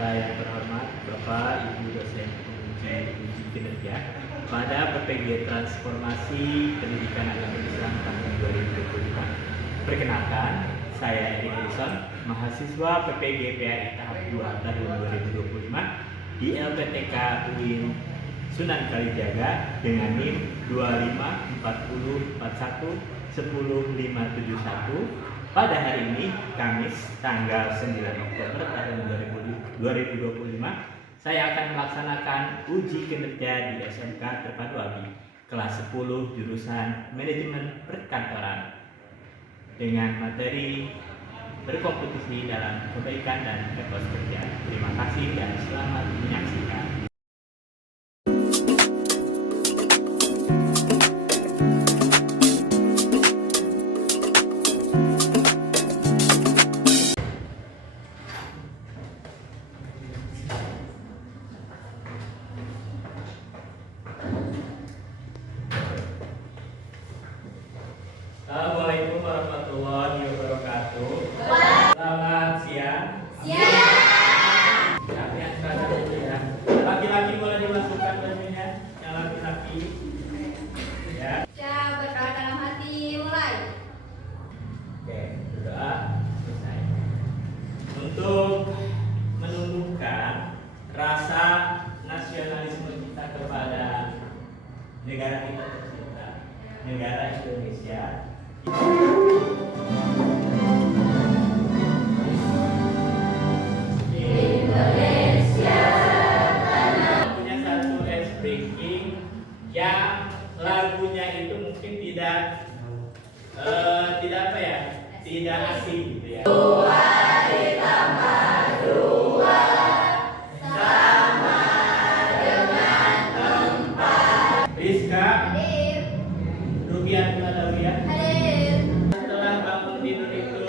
Para yang terhormat Bapak Ibu dosen uji kinerja pada PPG Transformasi Pendidikan Agama Islam tahun 2025. Perkenalkan, saya Erik Edison, mahasiswa PPG PAI tahap 2 tahun 2025 di LPTK UIN Sunan Kalijaga dengan NIM 2540411051. Pada hari ini, Kamis, tanggal 9 Oktober tahun 2025, saya akan melaksanakan uji kinerja di SMK Terpadu Abi, kelas 10 jurusan Manajemen Perkantoran, dengan materi berkompetisi dalam kebaikan dan etos kerja. Terima kasih dan selamat menyaksikan. Assalamualaikum warahmatullahi wabarakatuh. Selamat siang. Siang sekarang dulu ya. Laki-laki boleh dimasukkan bajunya. Yang laki-laki. Ya. Berdoa dalam hati, mulai. Oke, berdoa selesai. Untuk menumbuhkan rasa nasionalisme kita kepada negara kita tercinta, negara Indonesia. Punya satu ice breaking yang lagunya itu mungkin tidak apa ya, tidak asing gitu ya. Dua ditambah dua sama dengan empat. Rizka, Rubian, setelah bangun tidur itu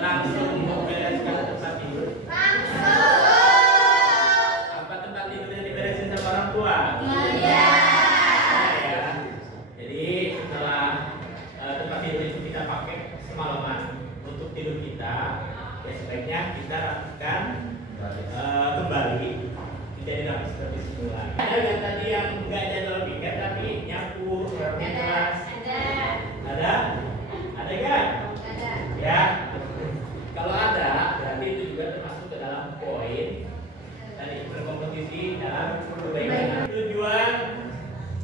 langsung membereskan tempat tidur. Apa tempat tidurnya diberesin sama orang tua? Iya. Ya. Jadi setelah tempat tidur itu kita pakai semalaman untuk tidur kita, ya sebaiknya kita rapikan kembali menjadi rapi seperti semula. Ada nggak tadi yang nggak jadwal piket tapi nyapu, kelas? Ada? Ada kan? Ada. Ya. Kalau ada, berarti itu juga termasuk ke dalam poin tadi berkompetisi dalam kebaikan. Tujuan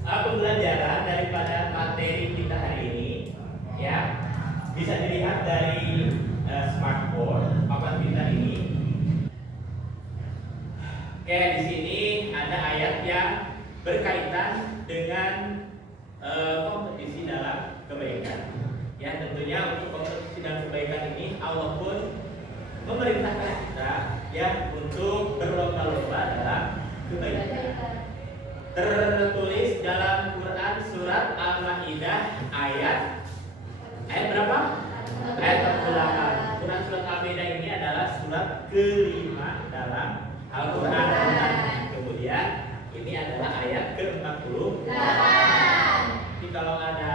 pembelajaran daripada materi kita hari ini, ya, bisa dilihat dari smartphone papan kita ini. Oke, di sini ada ayat yang berkaitan dengan kompetisi dalam kebaikan. Ya, tentunya untuk kompetisi dalam kebaikan ini Allah pun memerintahkan kita ya untuk berlomba-lomba dalam kebaikan. Tertulis dalam Quran surat Al-Maidah ayat berapa? Ayat 48. Quran surat Al-Maidah ini adalah surat kelima dalam Al-Quran. Kemudian ini adalah ayat ke-48. Jadi kalau ada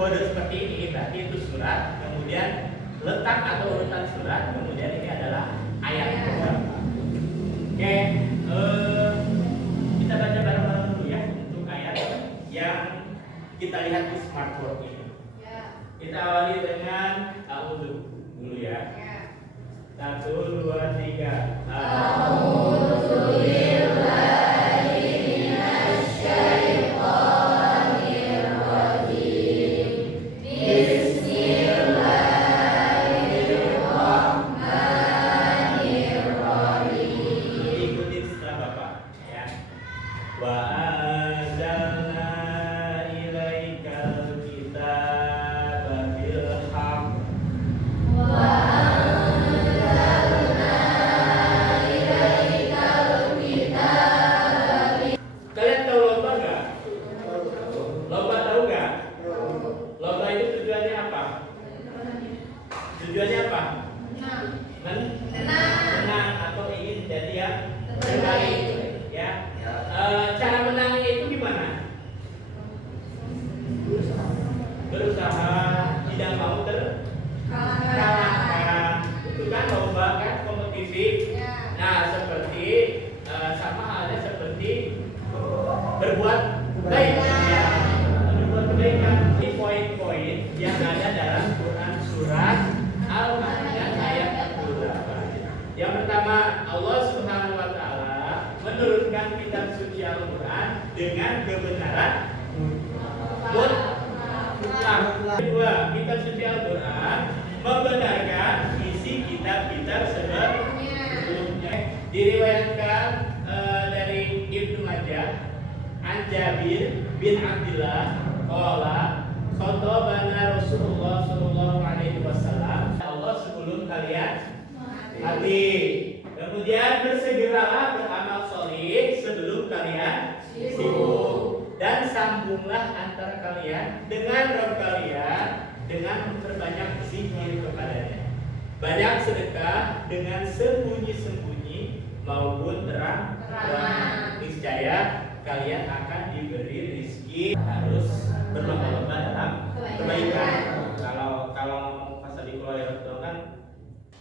kode seperti ini berarti itu surat, kemudian letak atau urutan surat, kemudian ini adalah ayat berapa. Oke, kita baca bareng-bareng dulu ya untuk ayat yang kita lihat di smartphone ini. Kita awali dengan a'udzu dulu ya. 1, 2, 3. A'udzu billahi minasyaitonir rajim. Bismillahirrahmanirrahim. Ikutin setelah Bapak ya. Wa anzalna ilaikal kitaba bil haqq. Kalian tahu lomba nggak? Lomba tahu nggak? Lomba itu tujuannya apa? Tujuannya apa? Menang atau ingin jadi yang terbaik, ya. Cara menangnya itu gimana? Berusaha, tidak mau terkalahkan. Itu kan lomba kan, kompetisi. kitab suci Al-Quran dengan kebenaran mutlak. Kedua, kitab suci Al-Quran membenarkan isi kitab-kitab sebelumnya. Diriwayatkan dari Ibnu Majah an Jabir bin Abdullah qala khatabana Rasulullah sallallahu alaihi wasallam, Allah sebelum kalian mati. Kemudian bersegeralah beramal soleh sebelum kalian sibuk, dan sambunglah antara kalian dengan Rabb kalian dengan memperbanyak zikir kepadanya, banyak sedekah dengan sembunyi-sembunyi maupun terang-terang. Niscaya kalian akan diberi rezeki. Harus berlomba-lomba dalam kebaikan. Kalau ngomong pasal di Khairat itu kan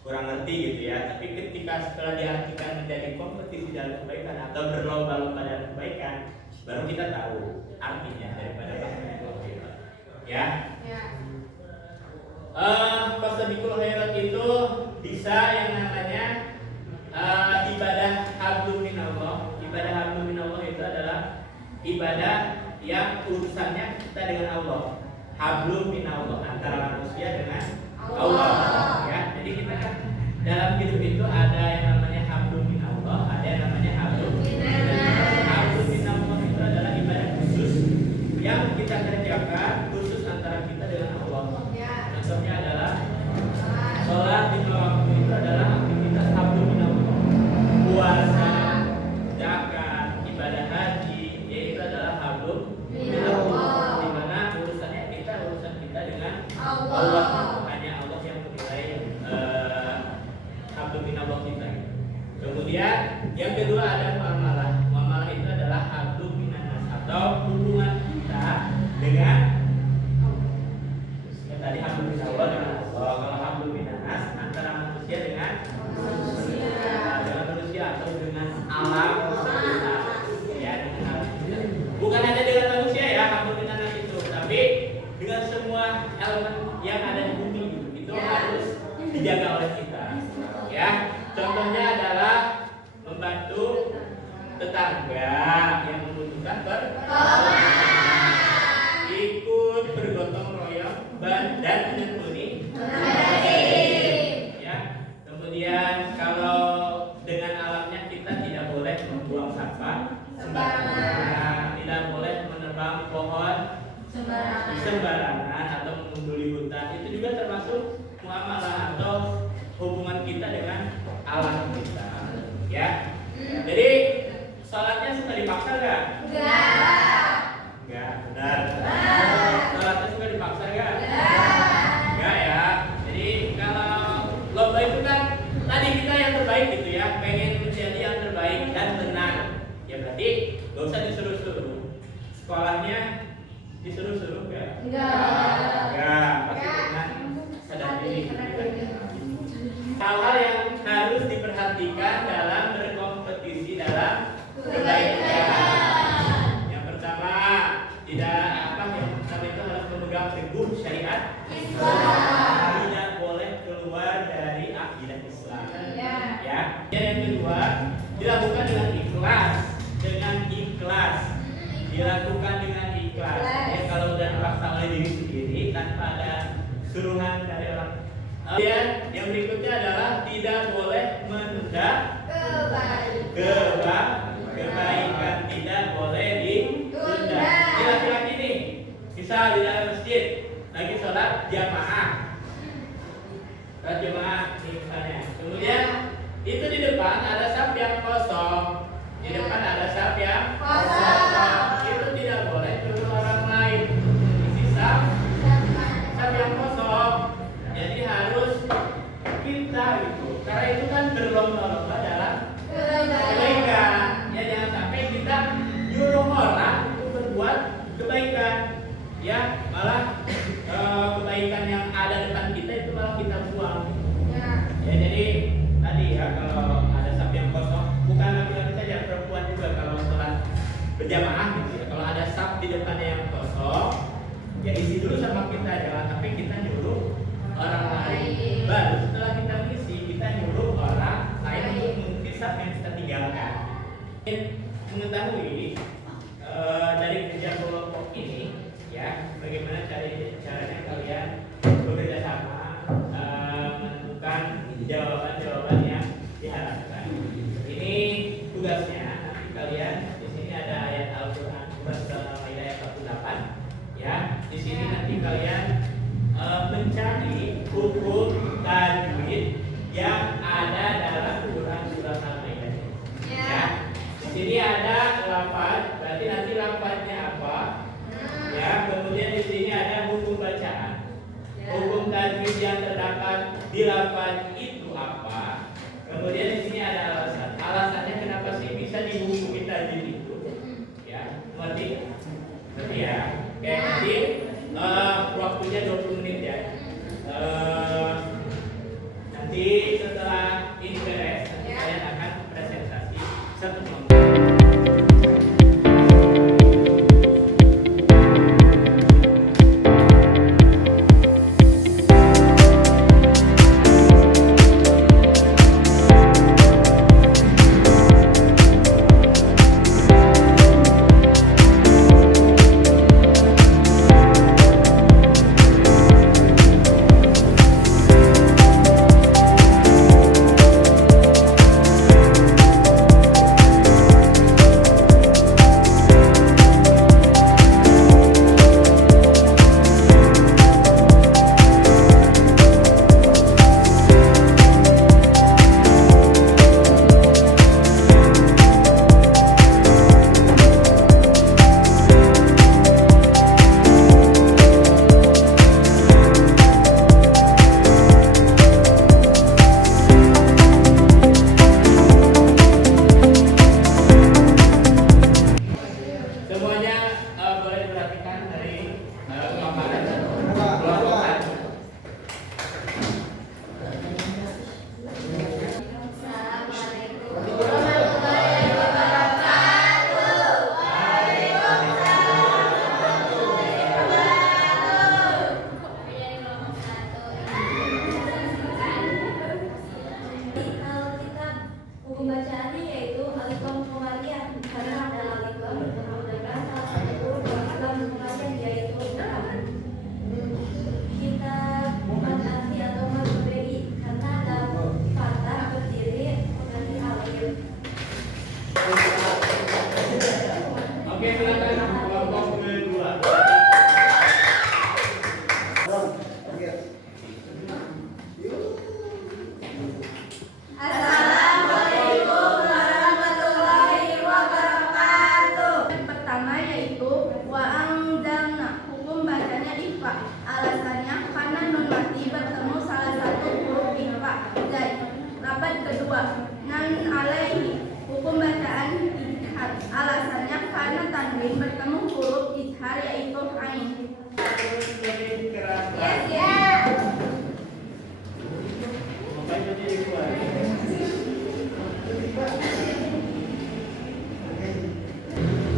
kurang ngerti gitu ya. Tapi ketika setelah diartikan menjadi kompetisi dalam kebaikan atau berlomba-lomba dalam kebaikan, baru kita tahu artinya daripada pasal di Khairat. Ya. Pasal di Khairat itu bisa yang namanya ibadah hablum minallah. Ibadah hablum minallah itu adalah ibadah yang urusannya kita dengan Allah. Hablum minallah, antara manusia dengan Allah. Ya, jadi kita kan dalam hidup itu ada yang namanya hablum minallah, ada yang namanya hablum minallah. Hablum minallah itu adalah ibadah khusus yang kita kerjakan khusus antara kita dengan Allah. Contohnya adalah sholat di waktu itu adalah aktivitas hablum minallah. Puasa, zakat, ibadah haji, yaitu adalah hablum minallah, di mana urusan kita dengan Allah. Hanya Allah yang menilai hablum minallah kita. Kemudian yang kedua ada muamalah. Muamalah itu adalah hablum minannas, atau hubungan kita dengan tadi hablum minallah dengan Allah. Kalau hablum minannas antara manusia dengan manusia atau dengan alam sekitar. Ya, dengan alam sekitar. Bukan hanya dengan manusia ya hablum minannas itu, tapi dengan semua elemen yang ada di bumi itu harus dijaga oleh kita. Ya, contohnya adalah membantu tetangga yang membutuhkan pertolongan, ikut bergotong royong dan menyempurni. Ya, kemudian kalau dengan alamnya kita tidak boleh membuang sampah sembarangan, tidak boleh menebang pohon sembarangan atau menggunduli hutan. Itu juga termasuk muamalah atau hubungan kita dengan alam kita. Ya, jadi sholatnya suka dipaksa nggak? Enggak, benar. Sholatnya suka dipaksa nggak? Enggak ya. Jadi kalau lomba itu kan tadi kita yang terbaik gitu ya, pengen menjadi yang terbaik dan benar. Ya berarti gak usah disuruh-suruh. Sekolahnya disuruh-suruh nggak? Enggak, pasti dengan sadar diri. Hal-hal yang harus diperhatikan dalam berkompetisi dalam kebaikan. Yang pertama, tidak yang pertama itu harus memegang teguh syariat Islam. Tidak boleh keluar dari akidah Islam. Ya. Yang kedua, dilakukan dengan ikhlas, dilakukan dengan ikhlas. Ya, kalau udah dipaksa oleh diri sendiri tanpa ada suruhan dari orang. Kemudian yang berikutnya adalah tidak boleh menunda kebaikan, tidak boleh ditunda. Ini laki-laki nih, misal di dalam masjid lagi sholat jamaah nih misalnya. Kemudian itu di depan ada saf yang kosong, itu tidak boleh dulu orang lain isi saf yang kosong. Jadi harus kita gitu, karena itu kan berlomba-lomba dalam kebaikan. Ya, jangan sampai kita nyuruh orang untuk berbuat kebaikan, ya malah kebaikan yang ada depan kita itu malah kita buang. Ya, jadi tadi ya kalau ada saf yang kosong, bukan laki-laki saja, perempuan juga kalau sholat berjamaah gitu ya. Kalau ada saf di depannya yang kosong, ya isi dulu sama kita, jangan sampai kita nyuruh orang lain. Baru setelah kita ngisi, kita nyuruh orang lain untuk mengisi saf yang kita tinggalkan. hukum tajwid yang ada dalam surat Al-Maidah. Ya. Di sini ada lafaz, berarti nanti lafaznya apa? Ya, kemudian di sini ada hukum bacaan. Hukum tajwid yang terdapat di lafaz itu apa? Kemudian di sini ada alasan. Alasannya kenapa sih bisa dihukumi tajwid itu? Ya, ngerti? Ngerti ya? Oke, nanti waktunya 20 menit ya. Nanti setelah ini beres, nanti saya akan presentasi satu kelompok. Oke, silakan kelompok kedua. Assalamualaikum warahmatullahi wabarakatuh. Yang pertama yaitu wa anzalna, hukum bacanya ikhfa. Alasannya karena nun mati bertemu salah satu huruf ikhfa. Lafaz kedua nan alaihi, hukum bacaan izhar. Alasannya karena tanwin bertemu huruf izhar yaitu ain. Yes, yeah.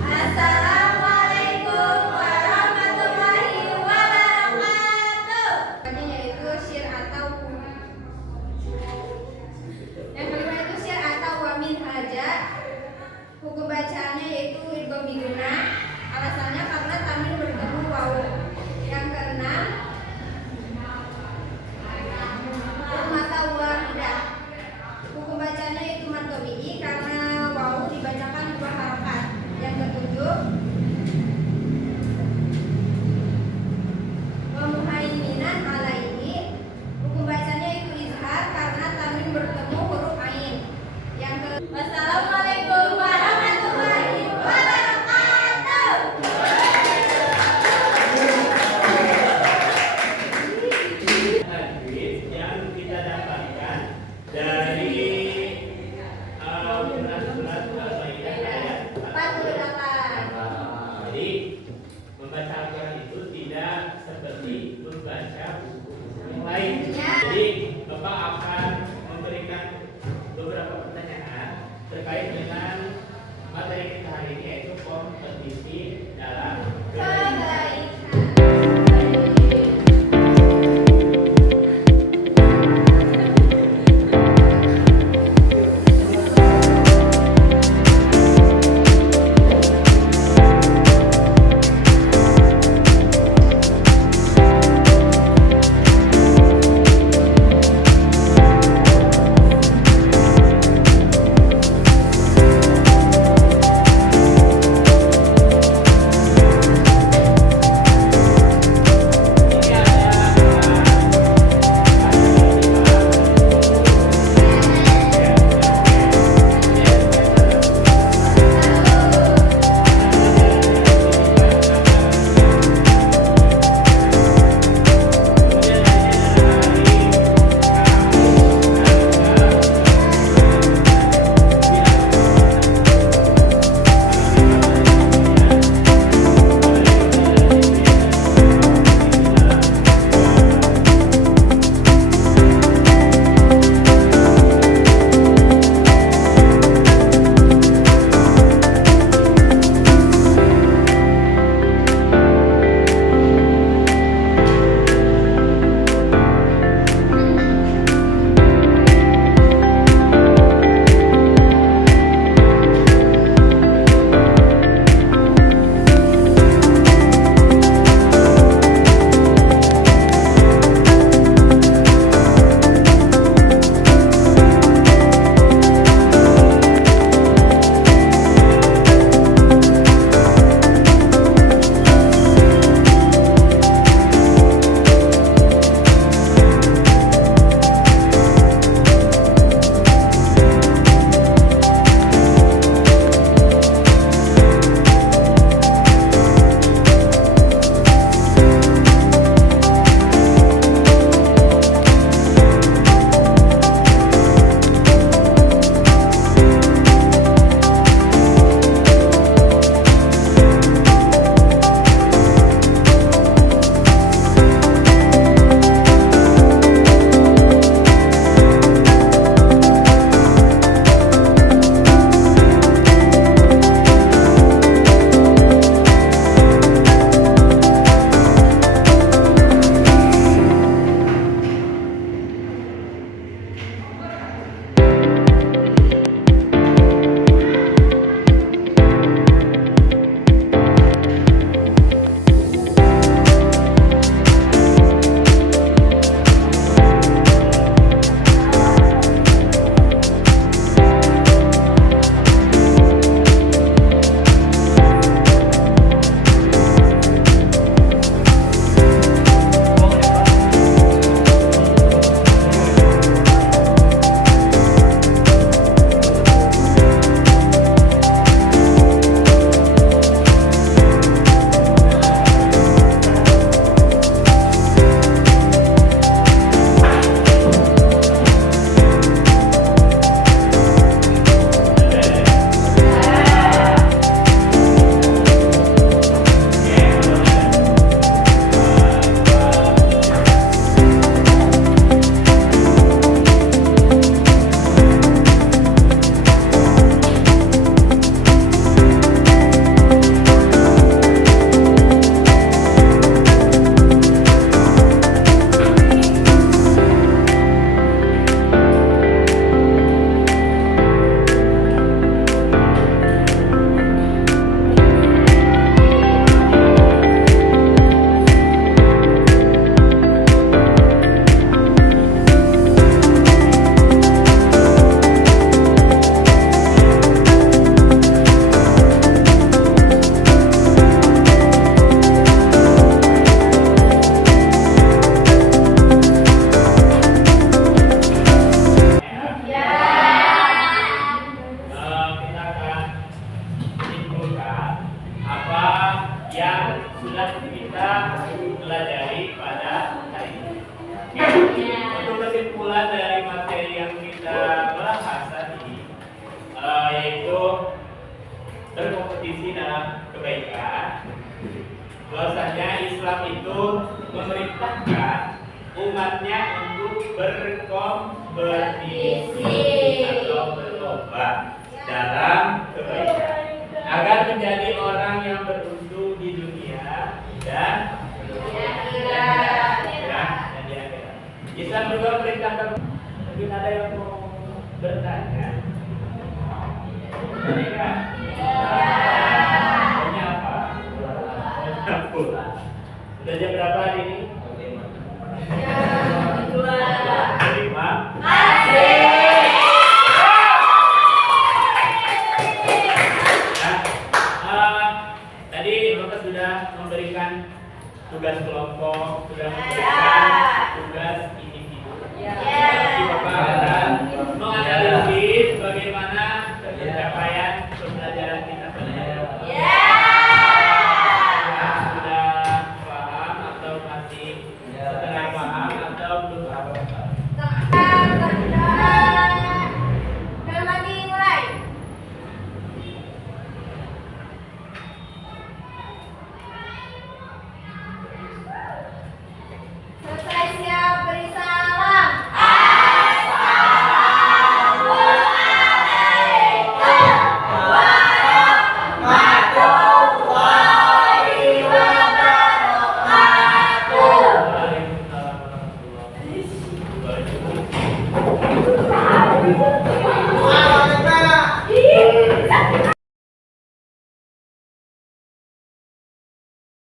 Assalamualaikum warahmatullahi wabarakatuh. Yaitu syir atau yang kelima itu syir atau wamin haja. Hukum bacaannya yaitu idgham biguna. Alasannya karena tanwin bertemu wawu. Yang keenam mata wahidah. Hukum bacanya itu matobi'i karena wawu dibacakan dua harokat. Yang ketujuh wa muhaiminan alaihi. Hukum bacanya itu izhar karena tanwin bertemu huruf ain. Yang ke Wassalamualaikum warahmatullahi wabarakatuh. Tajwid yang kita dapatkan dari surat Al-Maidah ayat 48. Jadi membaca Al-Quran itu tidak seperti membaca buku yang lain. Jadi Bapak akan memberikan beberapa pertanyaan terkait dengan materi kita hari ini, yaitu kompetisi dalam Untuk kesimpulan dari materi yang kita bahas tadi, yaitu berkompetisi dalam kebaikan. Bahwasanya Islam itu memerintahkan umatnya untuk berkompetisi atau berlomba dalam kebaikan agar menjadi orang yang beruntung di dunia dan di akhirat. Islam juga memerintahkan. Mungkin ada yang mau bertanya? Mereka maunya apa? Sudah jam berapa hari ini? Jam 5. Tadi Bapak sudah memberikan tugas kelompok, sudah memberikan tugas individu. Jadi Bapak akan menganalisis bagaimana pencapaian pembelajaran kita pada hari ini. Sudah paham atau masih setengah paham atau belum paham? Selesai, siap, beri salam. Waalaikumsalam warahmatullahi wabarakatuh.